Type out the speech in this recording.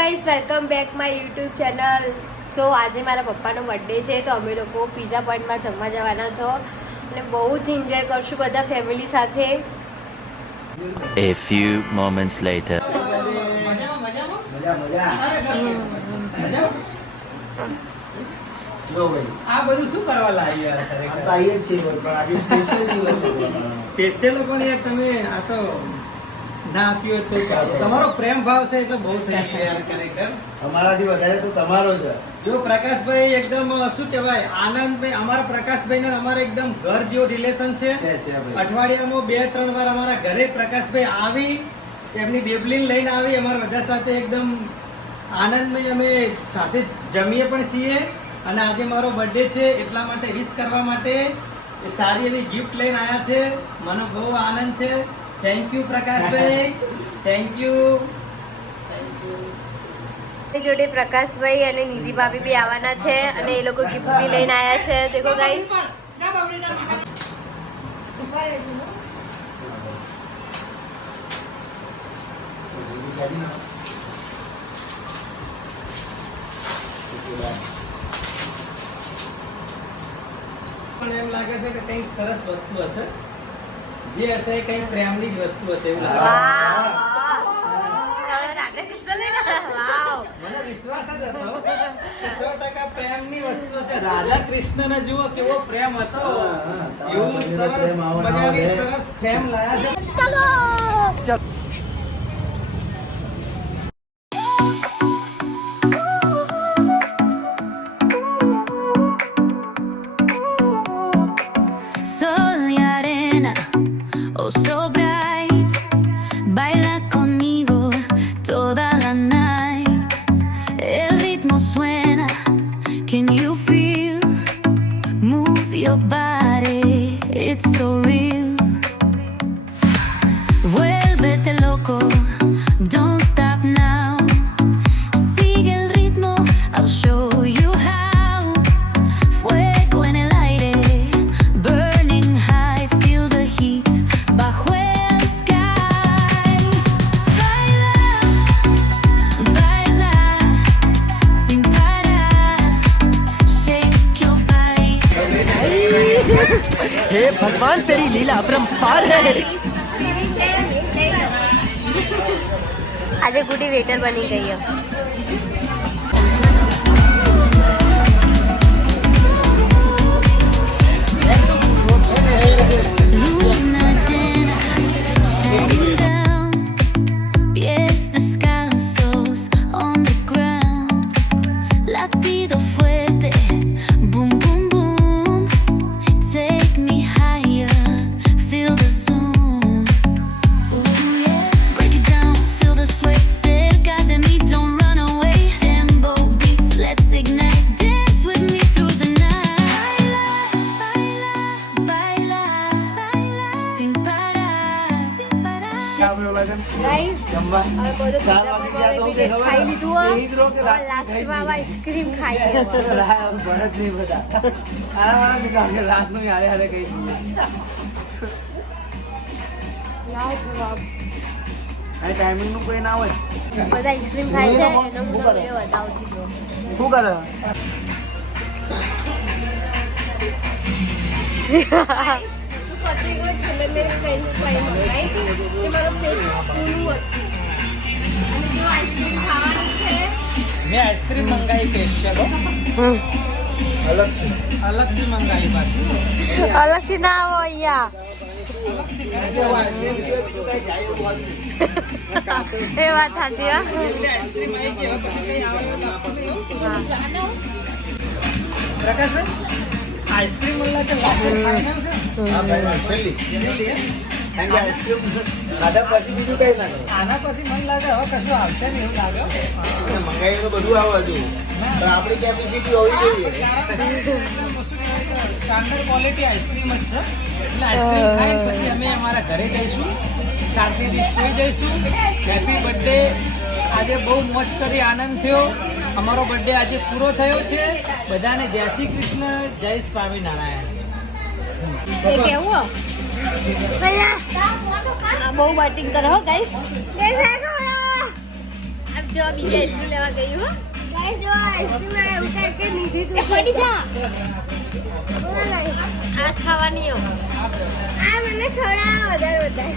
Guys welcome back my YouTube channel so આજે મારા પપ્પાનો birthday છે તો અમે લોકો પીઝા પોઈન્ટમાં જમવા જવાના છો. અને બહુ જ એન્જોય કરશું બધા ફેમિલી સાથે. A few moments later. મજા મજા જો આ બધું શું કરવા લાવી યાર આ તો ખરેખર આવીએ પણ આજે સ્પેશિયલ દિવસ છે. સ્પેશિયલ પણ યાર તમે આ તો ના હોય તો સારું. તમારો પ્રેમ ભાવ છે એટલે બહુ થઈ ગયા. ખરેખર અમારાથી વધારે તો તમારો છે. જો પ્રકાશભાઈ એકદમ શું કહેવાય આનંદભાઈ અમારા પ્રકાશભાઈ ને અમારે એકદમ ઘર જેવો રિલેશન છે. છે છે અઠવાડિયામાં બે ત્રણ વાર અમારા ઘરે પ્રકાશભાઈ આવી એમની બેબલીન લઈને આવી અમારા બધા સાથે એકદમ આનંદમય અમે સાથે જમીએ પણ છીએ. અને આજે મારો બર્થડે છે એટલા માટે વિશ કરવા માટે એ સારી એવી ગિફ્ટ લઈને આવ્યા છે. મને બહુ આનંદ છે. થેન્ક યુ પ્રકાશભાઈ થેન્ક યુ જોડે પ્રકાશભાઈ અને નિધિ ભાભી બી આવવાના છે અને એ લોકો ગિફ્ટ બી લઈને આવ્યા છે. દેખો ગાઈસ પણ એમ લાગે છે કે કઈ સરસ વસ્તુ હશે. જે હશે એ કંઈ પ્રેમની જ વસ્તુ હશે એવું મને વિશ્વાસ જ હતો. સો ટકા પ્રેમની વસ્તુ છે રાધા કૃષ્ણને જુઓ કેવો પ્રેમ હતો. એવું સરસ મજાની સરસ પ્રેમ લાયા છે. Toda la night. El ritmo suena, can you feel? Move your body, it's so real. હે ભગવાન તેરી લીલા અપરંપાર હે. આજે ગુડી વેટર બની ગઈ છે રાતનું હારે હારે કઈ આ ટાઈમિંગનું કોઈ ના હોય. બધા આઈસ્ક્રીમ ખાય છે એનો હું તમને બતાવું છું શું કરે? તું પતી ગયો છેલ્લે મેં કંઈ કંઈ મંગાવી હતી તે મારો પેટ ફૂલું હતું અને જો આઈસ્ક્રીમ ખાવાની છે મેં આઈસ્ક્રીમ મંગાવી સ્પેશિયલ અલગ અલગથી મંગાવી પાછી અલગથી ના આવો અહીંયા બીજું કઈ જાય એવું હોત નહીં. એ વાત સાચી હા એટલે આઈસ્ક્રીમ આવી ગઈ હવે પછી કઈ આવે એવું લાગતું નહીં હો. હા. પ્રકાશભાઈ આઈસ્ક્રીમ મળે છે ખાધા પછી બીજું કઈ ના આના પછી મને લાગે હવે કશું આવશે નહીં એવું લાગે મંગાવ્યું તો બધું આવે હજુ. પણ આપણી કેપેસિટી હોવી જોઈએ. સ્ટાન્ડર્ડ ક્વોલિટી આઈસ્ક્રીમ જ છે. એટલે આઈસ્ક્રીમ ખાઈ પછી અમે અમારા ઘરે જઈશું શાંતિથી સુઈ જઈશું. હેપી બર્થડે આજે બહુ મોજ કરી આનંદ થયો. અમારો બર્થડે આજે પૂરો થયો છે. બધાને જય શ્રી કૃષ્ણ જય સ્વામિનારાયણ. કેવું? આ બહુ બેટિંગ કરો ગાઈસ જો બીજી લેવા ગઈ હો. ગાઈસ આ ખાવાની હો. આ મને થોડા વધારે.